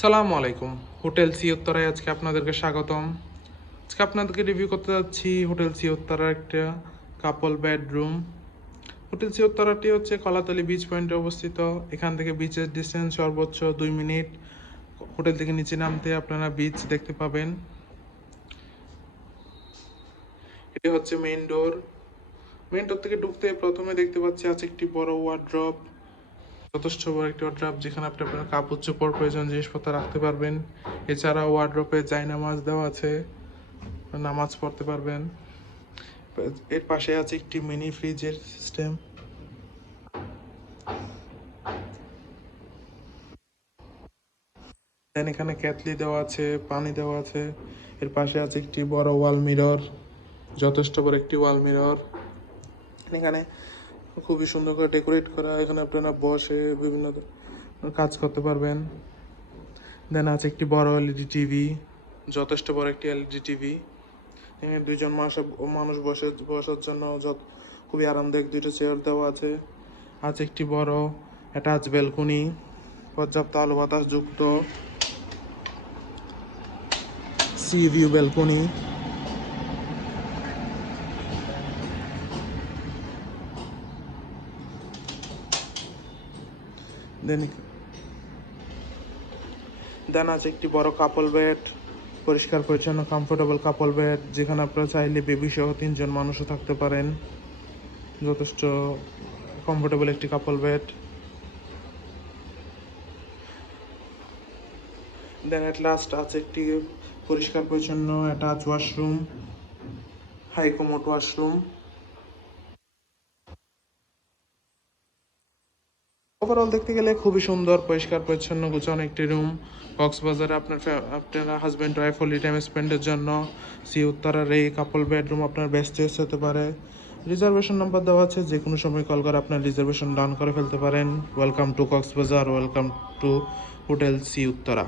সালামু আলাইকুম। Hotel sea উত্তরায় আজকে আপনাদেরকে স্বাগতম। আজকে আপনাদেরকে রিভিউ করতে যাচ্ছি হোটেল সি উত্তরার একটা কাপল বেডরুম হোটেল সি উত্তরাটি হচ্ছে কলাতলি বিচ পয়েন্টে অবস্থিত। এখান থেকে বিচের ডিস্টেন্স সর্বোচ্চ দুই মিনিট। হোটেল থেকে নিচে নামতে আপনারা বিচ দেখতে পাবেন। এটি হচ্ছে মেইন ডোর মেইন ডোর থেকে ঢুকতে প্রথমে দেখতে পাচ্ছি আছে একটি বড় ওয়ার্ড্রপ যথেষ্ট বড় একটি ওয়ার্ড্রপ যেখানে আপনি আপনার কাপড় চোপড় প্রয়োজন জিনিসপত্র রাখতে পারবেন। এছাড়া ওয়ার্ড্রপে যাই নামাজ দেওয়া আছে, নামাজ পড়তে পারবেন। এর পাশে আছে একটি মিনি ফ্রিজের সিস্টেম দেন এখানে ক্যাতলি দেওয়া আছে, পানি দেওয়া আছে। এর পাশে আছে একটি বড় ওয়াল মিরর যথেষ্ট বড় একটি ওয়াল মিরর এখানে খুবই সুন্দর করে ডেকোরেট করা। এখানে আপনারা বসে বিভিন্ন কাজ করতে পারবেন। দেন আছে একটি বড় এলইডি টিভি যথেষ্ট বড় একটি এলইডি টিভি এখানে দুইজন মানুষ বসে, বসার জন্য খুবই আরামদায়ক দুইটা চেয়ার দেওয়া আছে। আছে একটি বড় অ্যাটাচ ব্যালকনি পর্যাপ্ত আলো বাতাস যুক্ত। Sea view balcony then. Then আছে একটি বড় কাপল বেড পরিষ্কার, পরিচ্ছন্ন কমফোর্টেবল কাপল বেড যেখানে আপনারা চাইলে বেবি সহ তিনজন মানুষও থাকতে পারেন। যথেষ্ট কমফোর্টেবল একটি couple bed then at last আছে একটি পরিষ্কার, পরিচ্ছন্ন attach washroom high commode washroom overall দেখতে গেলে খুবই সুন্দর, পরিষ্কার, পরিচ্ছন্ন, গুছানো একটি রুম কক্সবাজারে আপনার আপনার হাজব্যান্ড ওয়াইফ হোলি টাইম স্পেন্ডের জন্য সি উত্তরার এই কাপল বেডরুম আপনার বেস্ট চেস হতে পারে। রিজার্ভেশন নাম্বার দেওয়া আছে যে কোনো সময় কল করে আপনার রিজার্ভেশন ডান করে ফেলতে পারেন। Welcome to Cox's Bazar welcome to hotel sea Uttara.